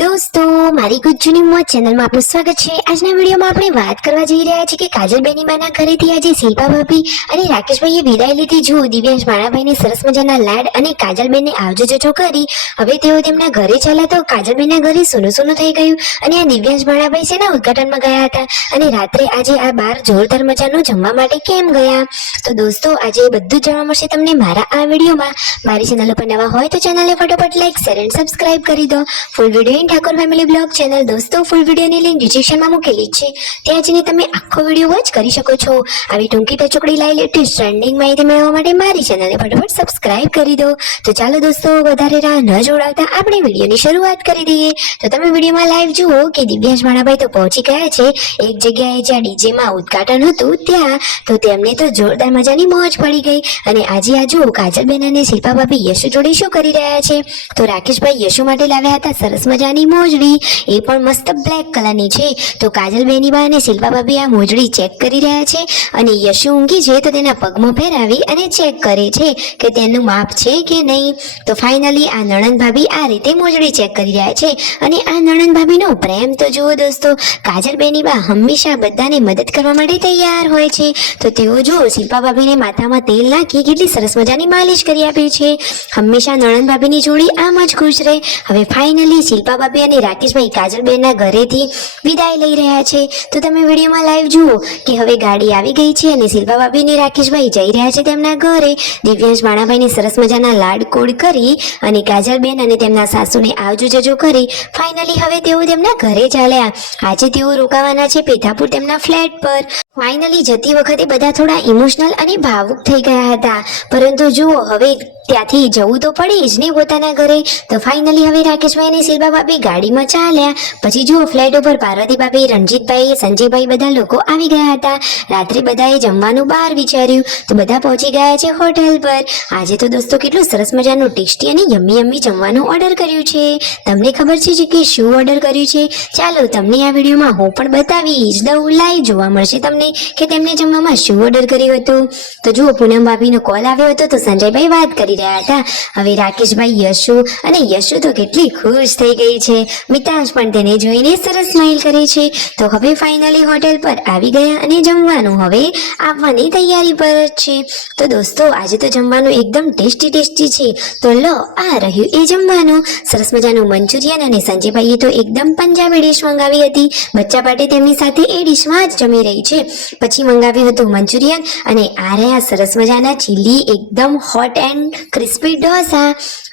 દોસ્તો મારી ગુજ્જુની મોજ ચેનલમાં આપનું સ્વાગત છે। આજના વિડીયોમાં આપણે વાત કરવા જઈ રહ્યા છીએ કે કાજલ બેનીબાના ઘરેથી આજે શિલ્પા ભાભી અને રાકેશભાઈએ વિદાય લીધી। જુઓ દિવ્યાંશ માણાભાઈને સરસ મજાના લાડ અને કાજલબેનને આવજો જજો કરી હવે તેઓ તેમના ઘરે ચાલ્યા તો કાજલબેનના ઘરે સોનું સોનું થઈ ગયું અને આ દિવ્યાંશ માણાભાઈ છે ને ઉદ્ઘાટનમાં ગયા હતા અને રાત્રે આજે આ બાર જોરદાર મજાનું જમવા માટે કેમ ગયા તો દોસ્તો આજે બધું જ જાણવા મળશે તમને મારા આ વિડીયોમાં। મારી ચેનલ ઉપર નવા હોય તો ચેનલને ફટાફટ લાઈક શેર અને સબસ્ક્રાઇબ કરી દો। Full video Thakor family blog channel દોસ્તો ફૂલ વિડીયોની લિંક ડિસ્ક્રિપ્શનમાં મૂકેલી છે, ત્યાં જઈને તમે આખો વિડીયો વોચ કરી શકો છો। આવી ટૂંકી ટચોકડી લાઈ લેટેસ્ટ ટ્રેન્ડિંગ માહિતી મેળવવા માટે મારી ચેનલને ફટાફટ સબસ્ક્રાઇબ કરી દો। તો ચાલો દોસ્તો વધારે રાહ ન જોડાવતા આપણે વિડીયોની શરૂઆત કરી દઈએ। તો તમે વિડીયોમાં લાઈવ જુઓ કે દિવ્યાંશ માણાભાઈ તો પહોંચી ગયા છે એક જગ્યાએ જ્યાં ડીજેમાં ઉદ્ઘાટન હતું ત્યાં તો તેમને તો જોરદાર મજાની મોજ પડી ગઈ અને આજે આ જુઓ કાજલબેન અને શિલ્પા ભાભી યશુ જોડે શું કરી રહ્યા છે તો રાકેશભાઈ યશુ માટે લાવ્યા હતા સરસ મજાની મોજડી, એ પણ મસ્ત બ્લેક કલરની છે। તો કાજલ બેનીબા અને શિલ્પા ભાભી આ મોજડી ચેક કરી રહ્યા છે અને યશુ ઊંઘી છે તો તેના પગમાં ફેરાવી અને ચેક કરે છે કે તેનું માપ છે કે નહીં। તો ફાઇનલી આ નણંદ ભાભી આ રીતે મોજડી ચેક કરી રહ્યા છે અને આ નણંદ ભાભીનો પ્રેમ તો જુઓ દોસ્તો, કાજલ બેનીબા હંમેશા બધાને મદદ કરવા માટે તૈયાર હોય છે। તો તેઓ જુઓ શિલ્પા ભાભીને માથામાં તેલ નાખી કેટલી સરસ મજાની માલિશ કરી આપી છે। હંમેશા નણંદ ભાભીની જોડી આમ જ ખુશ રહે। હવે ફાઇનલી શિલ્પા ભાભી અને રાકેશભાઈ કાજલબેનના ઘરેથી વિદાય લઈ રહ્યા છે। તો તમે વિડીયોમાં લાઈવ જુઓ કે હવે ગાડી આવી ગઈ છે અને શિલ્પા ભાભી અને રાકેશભાઈ જઈ રહ્યા છે તેમના ઘરે। દિવ્યાંશ માણાભાઈને સરસ મજાના લાડકોડ કરી અને કાજલબેન અને તેમના સાસુને આવજો જજો કરી ફાઇનલી હવે તેઓ તેમના ઘરે ચાલ્યા। આજે તેઓ રોકાવાના છે પેથાપુર તેમના ફ્લેટ પર। ફાઇનલી જતી વખતે બધા થોડા ઇમોશનલ અને ભાવુક થઈ ગયા હતા, પરંતુ જુઓ હવે ત્યાંથી જવું તો પડે જ ને પોતાના ઘરે। તો ફાઇનલી હવે રાકેશભાઈ અને શિલ્પા ભાભી ગાડીમાં ચાલ્યા। પછી જુઓ ફ્લેટ ઉપર પાર્વતી ભાભી, રણજીતભાઈ, સંજયભાઈ બધા લોકો આવી ગયા હતા। રાત્રે બધાએ જમવાનું બહાર વિચાર્યું તો બધા પહોંચી ગયા છે હોટેલ પર। આજે તો દોસ્તો કેટલું સરસ મજાનું ટેસ્ટી અને યમ્મી યમ્મી જમવાનું ઓર્ડર કર્યું છે। તમને ખબર છે કે શું ઓર્ડર કર્યું છે? ચાલો તમને આ વિડીયોમાં હું પણ બતાવી જ દઉં, લાઈવ જોવા મળશે તમને કે તેમને જમવામાં શું ઓર્ડર કર્યું હતું। તો જુઓ પૂનમ ભાભીનો કોલ આવ્યો હતો તો સંજયભાઈ વાત કરી રહ્યા હતા। હવે રાકેશભાઈ યશુ અને યશુ તો કેટલી ખુશ થઈ ગઈ છે, મિતાંશ પણ તેને જોઈને સરસ સ્માઈલ કરે છે। તો હવે ફાઇનલી હોટેલ પર આવી ગયા અને જમવાનું હવે આવવાની તૈયારી પર જ છે। તો દોસ્તો આજે તો જમવાનું એકદમ ટેસ્ટી છે। તો લો આ રહ્યું એ જમવાનું, સરસ મજાનું મંચુરિયન અને સંજયભાઈએ તો એકદમ પંજાબી ડીશ મંગાવી હતી। બચ્ચા પાર્ટી તેમની સાથે એ ડીશમાં જ જમી રહી છે। પછી મંગાવ્યું હતું મંચુરિયન અને આ રહ્યા સરસ મજાના ચીલી એકદમ હોટ એન્ડ ક્રિસ્પી ઢોસા।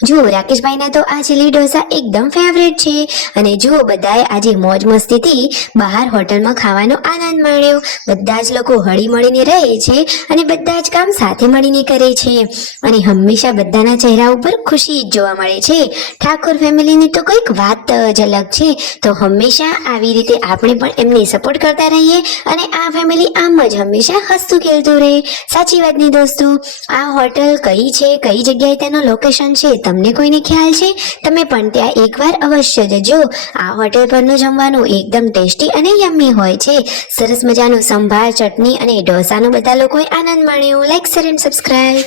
જુઓ રાકેશભાઈના તો આ ચીલી ઢોસા એકદમ ફેવરેટ છે અને જુઓ બધાએ આજે મોજ મસ્તીથી બહાર હોટલમાં ખાવાનો આનંદ માણ્યો। બધા જ લોકો હળી મળીને રહે છે અને બધા જ કામ સાથે મળીને કરે છે અને હંમેશા બધાના ચહેરા ઉપર ખુશી જ જોવા મળે છે। ઠાકોર ફેમિલીની તો કંઈક વાત જ અલગ છે। તો હંમેશા આવી રીતે આપણે પણ એમને સપોર્ટ કરતા રહીએ અને આ ફેમિલી આમ જ હંમેશા હસતું ખેલતું રહે। સાચી વાત નહીં દોસ્તો? આ હોટલ કઈ છે, કઈ જગ્યાએ તેનું લોકેશન છે, તમને કોઈને ખ્યાલ છે? તમે પણ ત્યાં એકવાર અવશ્ય જજો। આ હોટેલ પરનું જમવાનું એકદમ ટેસ્ટી અને યમ્મી હોય છે। સરસ મજાનું સંભાર, ચટણી અને ઢોસાનો બધા લોકોએ આનંદ માણ્યો। Like share and subscribe.